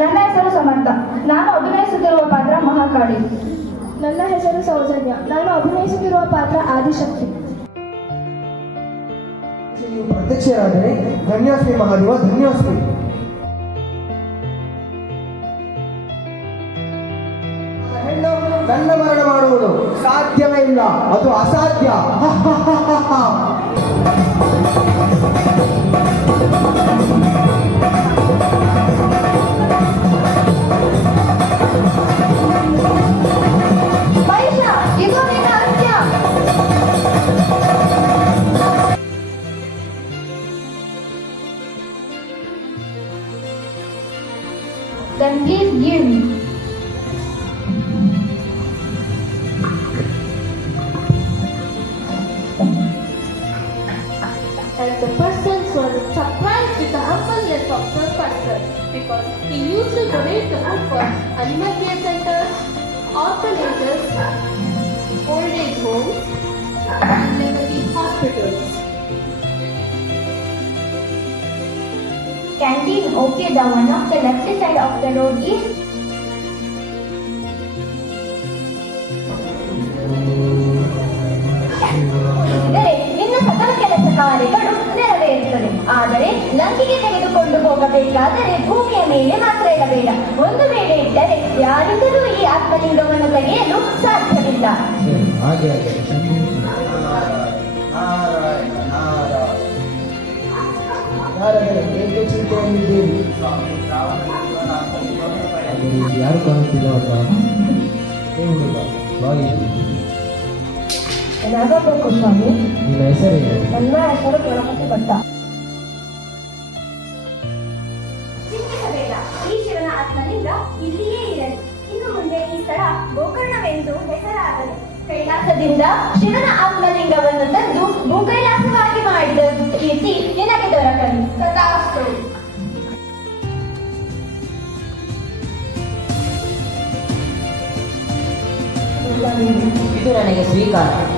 ನನ್ನ ಹೆಸರು ಸಮಂತ. ನಾನು ಅಭಿನಯಿಸುತ್ತಿರುವ ಪಾತ್ರ ಮಹಾಕಾಳಿ. ನನ್ನ ಹೆಸರು ಸೌಜನ್ಯ. ನಾನು ಅಭಿನಯಿಸುತ್ತಿರುವ ಪಾತ್ರ ಆದಿಶಕ್ತಿ. ನೀವು ಪ್ರತ್ಯಕ್ಷರಾದರೆ ಧನ್ಯೋಸ್ಮಿ ಮಹಾದೇವ, ಧನ್ಯೋಸ್ಮಿ. ಹೆಣ್ಣು ನನ್ನ ಮರಣ ಮಾಡುವುದು ಸಾಧ್ಯವೇ ಇಲ್ಲ, ಅದು ಅಸಾಧ್ಯ. Then please give me. As the persons were surprised with the humbleness of the person, because he used to donate the food for animal care centers, orphanages, old age homes, and level hospitals. Canteen, okay, the one of the left side of the road is. ನಿನ್ನ ಸಕಲ ಕೆಲಸ ಕಾರ್ಯಗಳು ನೆರವೇರುತ್ತದೆ. ಆದರೆ ಲಂಕಿಗೆ ತೆಗೆದುಕೊಂಡು ಹೋಗಬೇಕಾದರೆ ಭೂಮಿಯ ಮೇಲೆ ಮಾತ್ರ ಇಡಬೇಡ. ಒಂದು ವೇಳೆ ಇಟ್ಟರೆ ಯಾರಿಂದಲೂ ಈ ಆತ್ಮಲಿಂಗವನ್ನು ತೆಗೆಯಲು ಸಾಧ್ಯವಿಲ್ಲ. ಏಕೆ ಚಿಂತೆಯಲ್ಲಿದ್ದೀರಿ? ಯಾರು ಕಾಣುತ್ತಿಲ್ಲ ಏನಾಗಬೇಕು ಸ್ವಾಮಿ? ನಿನ್ನ ಹೆಸರೇನು? ನನ್ನ ಹೆಸರು ಗಣಪತಿ ಭಟ್ಟ. ಚಿಂತಿಸಬೇಡ, ಈ ಶಿವನ ಆತ್ಮಲಿಂಗ ಇಲ್ಲಿಯೇ ಇರಲಿ. ಇನ್ನು ಮುಂದೆ ಈ ಸ್ಥಳ ಗೋಕರ್ಣವೆಂದು ಹೆಸರಾಗಲಿ. ಕೈಲಾಸದಿಂದ ಶಿವನ ಆತ್ಮಲಿಂಗವನ್ನು ತಂದು ಭೂಕೈಲಾಸವಾಗಿ ಮಾಡಿದ ಕೀರ್ತಿ ನಿನಗೆ ದೊರಕಲಿ. ತಥಾಸ್ತು. ಇದು ನನಗೆ ಸ್ವೀಕಾರ.